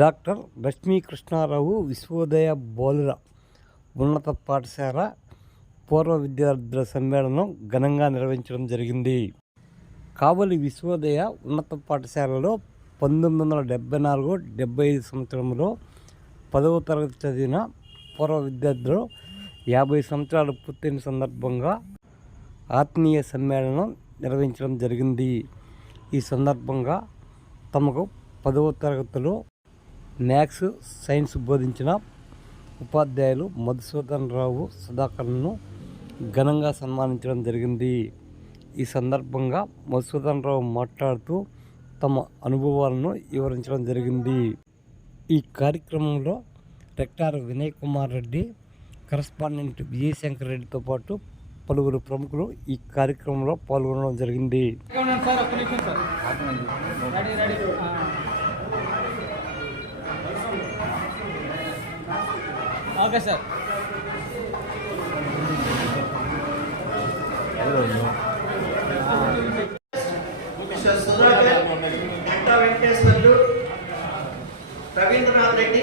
Doctor లక్ష్మీకృష్ణారావు Vishwodaya బోలుర ఉన్నత పాఠశాల పూర్వ విద్యార్థుల సమ్మేళనం ఘనంగా నిర్వహించడం జరిగింది. కావలి విశ్వోదయ ఉన్నత పాఠశాలలో పంతొమ్మిది వందల డెబ్బై నాలుగు డెబ్బై ఐదు సంవత్సరంలో పదవ తరగతి చదివిన పూర్వ విద్యార్థులు యాభై సంవత్సరాలు పూర్తయిన సందర్భంగా ఆత్మీయ సమ్మేళనం నిర్వహించడం జరిగింది. ఈ సందర్భంగా తమకు పదవ తరగతిలో మ్యాథ్స్ సైన్స్ బోధించిన ఉపాధ్యాయులు మధుసూదన్ రావు సుధాకర్ను ఘనంగా సన్మానించడం జరిగింది. ఈ సందర్భంగా మధుసూదన్ రావు మాట్లాడుతూ తమ అనుభవాలను వివరించడం జరిగింది. ఈ కార్యక్రమంలో రెక్టార్ వినయ్ కుమార్ రెడ్డి కరస్పాండెంట్ విజయశంకర్ రెడ్డితో పాటు పలువురు ప్రముఖులు ఈ కార్యక్రమంలో పాల్గొనడం జరిగింది. Okay sir. సుధాకర్ గంటా వెంకటేశ్వర్లు రవీంద్రనాథ్ రెడ్డి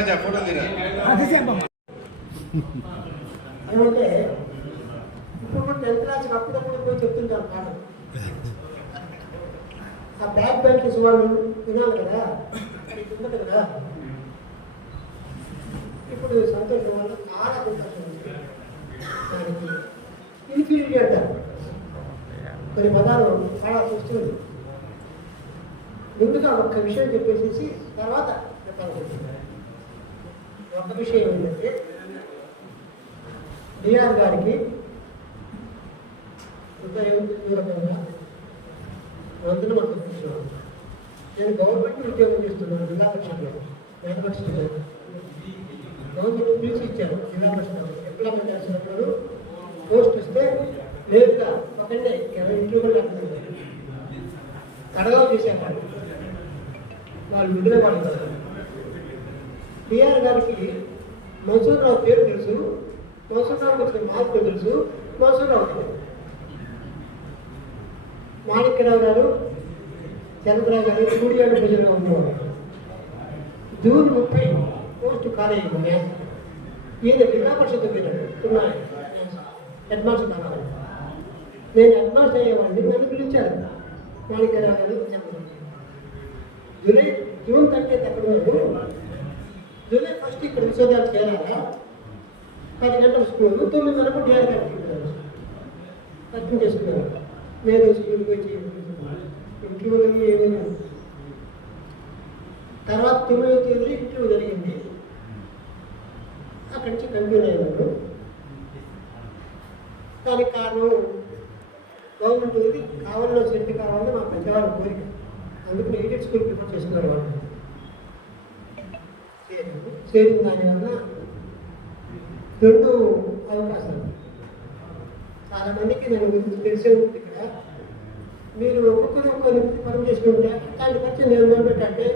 నారాజా ఫోటో తీరా? అంటే ఇప్పుడు టెన్త్ క్లాస్కి అప్పుడప్పుడు పోయి చెప్తుంటారు ఆ బ్యాక్ బెంచెస్ వాళ్ళు వినాలి కదా? ఉండదు కదా? ఇప్పుడు సంతోషం వల్ల చాలా సంతోషం ఉంది దానికి ఇన్ఫీరియర్ అంటారు కొన్ని పదాలు చాలా వస్తుంది ముందుగా ఒక్క విషయం చెప్పేసేసి తర్వాత చెప్పాలనుకుంటున్నాను ఒక విషయం ఏంటంటే డిఆర్ గారికి హృదయపూర్వకంగా వందలు అనుకుంటున్నాను నేను గవర్నమెంట్ ఉద్యోగం చేస్తున్నాను జిల్లా పక్షంలో మేధపరిషత్లో గవర్నమెంట్ పిలిచి ఇచ్చారు జిల్లా పక్షంలో ఎంప్లాయ్మెంట్ చేసినప్పుడు పోస్ట్ ఇస్తే నేరుగా ఒకటే ఇంట్లో కూడా కడగా చేసేవాళ్ళు వాళ్ళు. విడుదల పడతారు బీఆర్ గారికి మన్సూర్ రావు పేరు తెలుసు మన్సూర్రావుకి వచ్చిన మార్పు తెలుసు మన్సూర్ రావు మాణిక్యరావు గారు చంద్రరావు గారు సూర్యాడు ప్రజలుగా ఉండేవారు జూన్ ముప్పై పోస్ట్ కాలేజీ మ్యాథ్స్ ఈయన జిల్లా పరిషత్ ఉన్నాయి హెడ్ మాస్టర్ కావాలి నేను హెడ్ మాస్టర్ అయ్యేవాడిని నన్ను పిలిచారు Manikyarao garu Chandrarao garu. July June thirty ఎక్కడ జూలై ఫస్ట్ ఇక్కడ విశ్వదాలు చేరాలా పది గంటల స్కూల్ తొమ్మిది వరకు డిఆర్ గారికి అర్థం చేసుకున్నారు నేను స్కూల్కి వచ్చి ఇంట్లో ఏదైనా తర్వాత తొమ్మిదో తేదీ ఇంటర్వ్యూ జరిగింది. అక్కడి నుంచి కంటిన్యూ అయ్యాను దానికి కారణం గవర్నమెంట్ కావాలో సెట్ కావాలని మా పెద్దవాళ్ళ కోరిక. అందుకు ఎయిడెడ్ స్కూల్ ప్రిఫర్ చేసుకున్నారు వాళ్ళు. చేరింది. చేరిన దానివల్ల రెండు అవకాశాలు. చాలా మందికి గురించి తెలిసే ఉంటుంది ఇక్కడ. మీరు ఒక్కొక్కరు ఒక్కొక్కరు పని చేసుకుంటే దాన్ని వచ్చి నేను మొదలుపెట్టంటే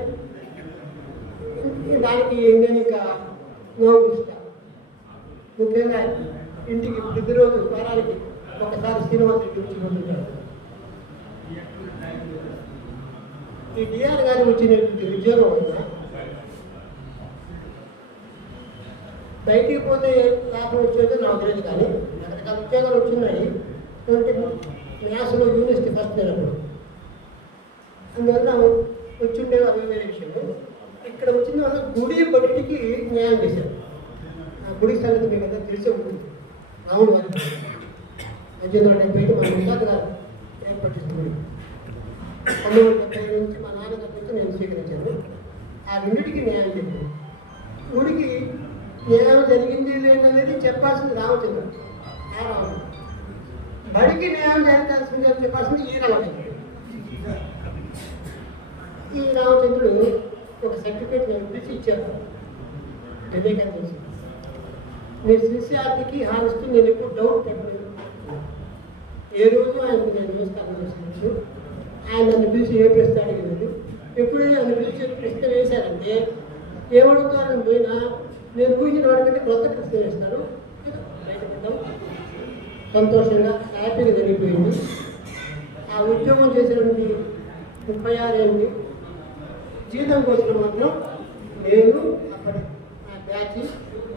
దానికి నేను ఇంకా నోపిస్తాను ముఖ్యంగా ఇంటికి ప్రతిరోజు వారానికి ఒకసారి శ్రీనివాస రెడ్డి ఈ డిఆర్ గారి వచ్చినటువంటి ఉద్యోగం వల్ల బయటికి పోతే ఏ లాభం వచ్చేదో? నాకు తెలియదు కానీ రకరకాల ఉద్యోగాలు వచ్చినాయి. ట్వంటీ మ్యాథ్స్లో యూనివర్సిటీ ఫస్ట్ నేను అందువల్ల వచ్చిండే అవి వేరే విషయము ఇక్కడ వచ్చిన వల్ల గుడి బడికి న్యాయం చేశారు. ఆ గుడి సంగతి మీకు అంతా తెలిసే ఉంటుంది. రాముడు వారి పద్దెనిమిది వందల డెబ్బై ఐదు మన ఉంటారు కదా పట్టిస్తుంది పంతొమ్మిది వందల డెబ్బై ఐదు నుంచి మా నాన్నగారి నుంచి నేను స్వీకరించాను. ఆ రెండింటికి న్యాయం చెప్పాను గుడికి ఏదో జరిగింది లేదనేది చెప్పాల్సింది రామచంద్రుడు. ఆ రాముడు బడికి న్యాయం జరగాల్సింది అని చెప్పాల్సింది ఈ రామచంద్రుడు. ఈ రామచంద్రుడు ఒక సర్టిఫికేట్ నేను పిలిచి ఇచ్చాను. వివేకానంద మీరు మీ శిష్యార్థికి హానిస్తూ నేను ఎప్పుడు డౌట్ పడలేదు. ఏ రోజు ఆయనకు నేను నమస్కారం చేసినట్టు ఆయన నన్ను పిలిచి ఏ ప్రశ్న అడిగినది ఎప్పుడైనా నన్ను పిలిచి ప్రశ్న వేశారంటే ఏమడుగుతారని పోయినా నేను ఊహించిన వాడికంటే కొత్త ప్రశ్న వేస్తాను బయటపడ్డాం సంతోషంగా హ్యాపీగా జరిగిపోయింది. ఆ ఉద్యోగం చేసినటువంటి ముప్పై ఆరేళ్ళని జీతం కోసం మాత్రం నేను అప్పటి ఆ బ్యాచ్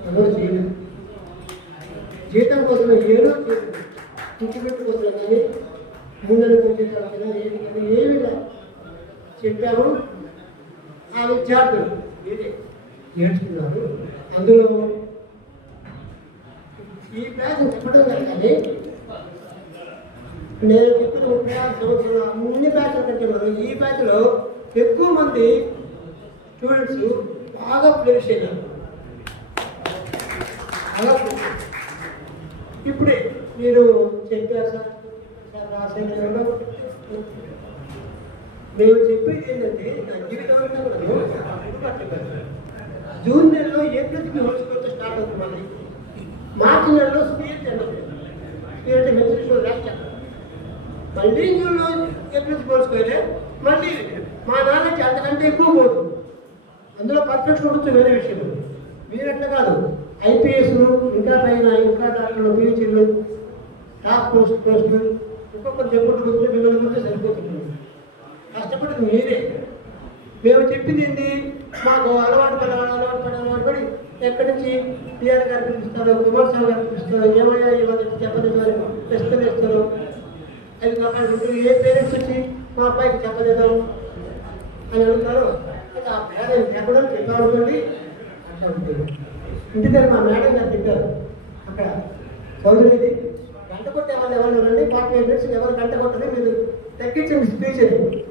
ఎవరు చేయలేదు. జీతం కోసం ఏదో చేయలేదు. కోసం కానీ ముందర జీతాలు కానీ ఏది కానీ ఏమి చెప్పాము. ఆ విద్యార్థులు మీరే నేర్చుకున్నారు అందులో ఈ బ్యాచ్ చెప్పడం కాదు కానీ నేను చెప్పిన ముప్పై ఆరు సంవత్సరాలు అన్ని బ్యాచ్ల కంటే ఈ బ్యాచ్లో ఎక్కువ మంది స్టూడెంట్స్ బాగా ఫ్లరిష్ బాగా flourish అయ్యారు. ఇప్పుడే మీరు చెప్పారు సార్ మేము చెప్పేది ఏంటంటే నా జీవితం అంతా కూడా గుర్తుపట్టలేదు. జూన్ నెలలో ఏప్రిల్కి హోల్స్కోతో స్టార్ట్ అవుతుంది మళ్ళీ మార్చి నెలలో స్పీడ్ ఎండ్ స్పీడ్ మెచ్యూరిటీ రాష్ట్రం మళ్ళీ జూన్లో ఏప్రిల్ హోల్స్కోలే మళ్ళీ మా నాన్నకి అంతకంటే ఎక్కువ పోతుంది అందులో పర్ఫెక్షన్ ఉండొచ్చు వేరే విషయం. మీరట్లా కాదు. ఐపీఎస్లు ఇంకా పైన ఇంకా డాక్టర్లు పీహెచ్లు టాప్ పోస్ట్ పోస్టులు ఒక్కొక్కరు చెప్పుకుంటూ కూర్చొని మిమ్మల్ని ముందే సరిపోతుంది. కష్టపడింది మీరే. మేము చెప్పింది ఏంటి? మాకు అలవాటు కల అలవాటు పడి అలవాటు పడి ఎక్కడి నుంచి టీఆర్ గారు పిలుస్తారు కుమారస్వామి గారు పిలుస్తారు ఏమయ్యా ఇవన్నీ చెప్పలేదు అని ప్రశ్నలు వేస్తారు. అది కాకుండా ఏ పేరెంట్స్ వచ్చి మా అబ్బాయికి చెప్పలేదు అని అడుగుతారు అయితే ఆ పేరెంట్స్ చెప్పడం చెప్పాడుకోండి అట్లా ఉంటుంది ఇంటి దగ్గర మా మేడం గారు చెప్పారు. అక్కడ చదువుది గంట కొట్టే వాళ్ళు ఎవరు రండి ఫార్టీ మినిట్స్ ఎవరు గంట కొట్టని మీరు తగ్గించండి స్పీచ్ అని.